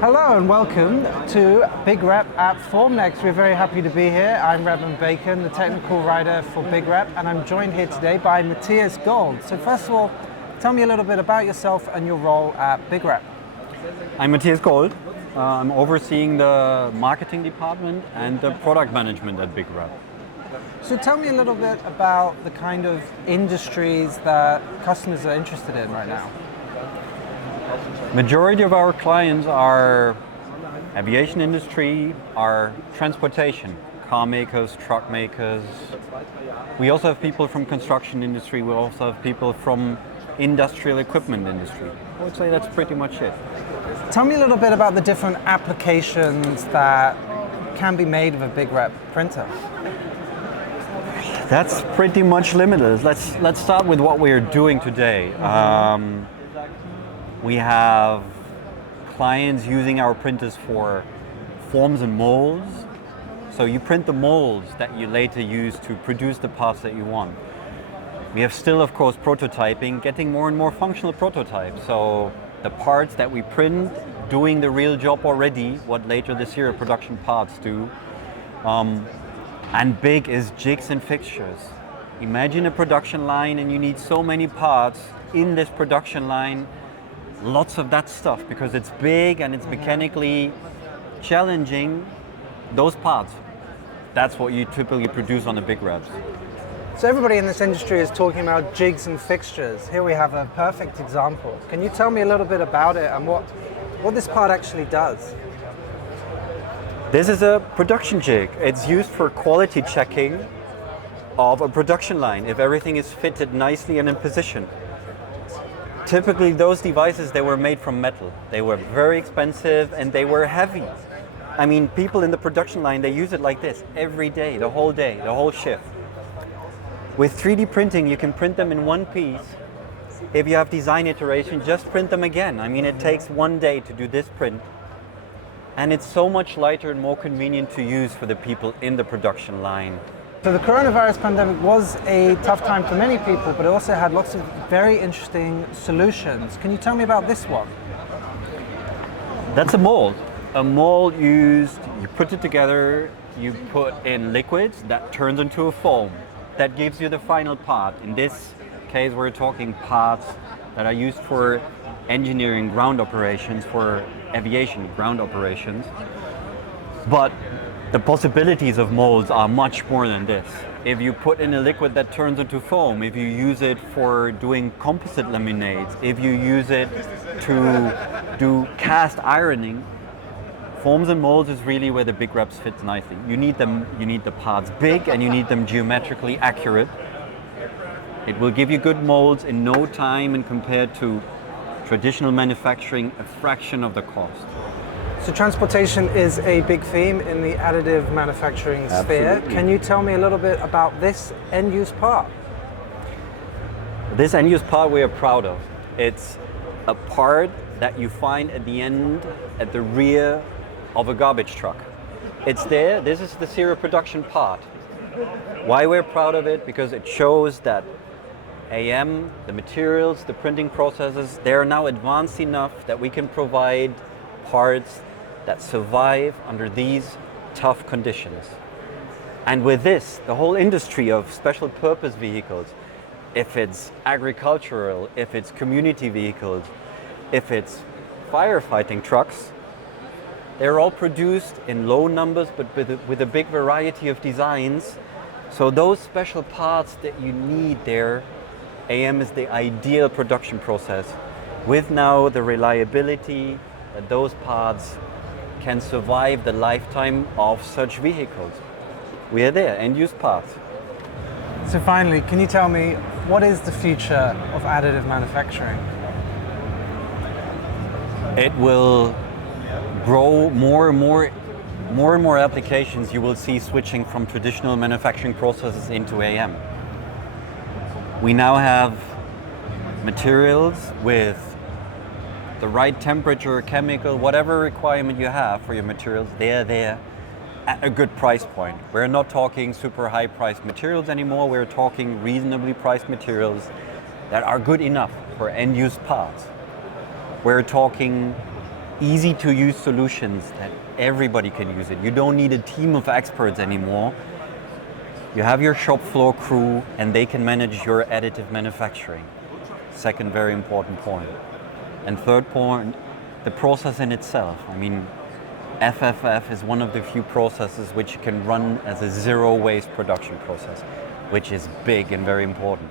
Hello and welcome to BigRep at Formnext. We're very happy to be here. I'm Redmond Bacon, the technical writer for BigRep, and I'm joined here today by Mathias Goldt. So first of all, tell me a little bit about yourself and your role at BigRep. I'm Mathias Goldt. I'm overseeing the marketing department and the product management at BigRep. So tell me a little bit about the kind of industries that customers are interested in right now. Majority of our clients are aviation industry, are transportation, car makers, truck makers. We also have people from construction industry. We also have people from industrial equipment industry. I would say that's pretty much it. Tell me a little bit about the different applications that can be made with a BigRep printer. That's pretty much limited. Let's start with what we're doing today. We have clients using our printers for forms and molds. So you print the molds that you later use to produce the parts that you want. We have still, of course, prototyping, getting more and more functional prototypes. So the parts that we print, doing the real job already, what later this year production parts do. And big is jigs and fixtures. Imagine a production line and you need so many parts in this production line. Lots of that stuff because it's big and it's mechanically challenging. Those parts, that's what you typically produce on the BigReps. So everybody in this industry is talking about jigs and fixtures. Here we have a perfect example. Can you tell me a little bit about it and what this part actually does? This is a production jig. It's used for quality checking of a production line, if everything is fitted nicely and in position. Typically those devices, they were made from metal. They were very expensive and they were heavy. I mean, people in the production line, they use it like this every day, the whole shift. With 3D printing, you can print them in one piece. If you have design iteration, just print them again. I mean, it takes one day to do this print. And it's so much lighter and more convenient to use for the people in the production line. So the coronavirus pandemic was a tough time for many people, but it also had lots of very interesting solutions. Can you tell me about this one? That's a mold. A mold used, you put it together, you put in liquids, that turns into a foam. That gives you the final part. In this case, we're talking parts that are used for engineering ground operations, for aviation ground operations. But the possibilities of molds are much more than this. If you put in a liquid that turns into foam, if you use it for doing composite laminates, if you use it to do cast ironing, forms and molds is really where the BigReps fits nicely. You need the parts big and you need them geometrically accurate. It will give you good molds in no time and compared to traditional manufacturing, a fraction of the cost. So transportation is a big theme in the additive manufacturing sphere. Absolutely. Can you tell me a little bit about this end-use part? This end-use part we are proud of. It's a part that you find at the end, at the rear of a garbage truck. It's there, this is the serial production part. Why we're proud of it? Because it shows that AM, the materials, the printing processes, they're now advanced enough that we can provide parts that survive under these tough conditions. And with this, the whole industry of special purpose vehicles, if it's agricultural, if it's community vehicles, if it's firefighting trucks, they're all produced in low numbers but with a big variety of designs. So those special parts that you need there, AM is the ideal production process with now the reliability that those parts can survive the lifetime of such vehicles. We are there, end-use parts. So finally, can you tell me what is the future of additive manufacturing? It will grow more and more applications you will see switching from traditional manufacturing processes into AM. We now have materials with the right temperature, chemical, whatever requirement you have for your materials, they're there at a good price point. We're not talking super high priced materials anymore, we're talking reasonably priced materials that are good enough for end-use parts. We're talking easy to use solutions that everybody can use it. You don't need a team of experts anymore. You have your shop floor crew and they can manage your additive manufacturing. Second very important point. And third point, the process in itself. I mean, FFF is one of the few processes which can run as a zero waste production process, which is big and very important.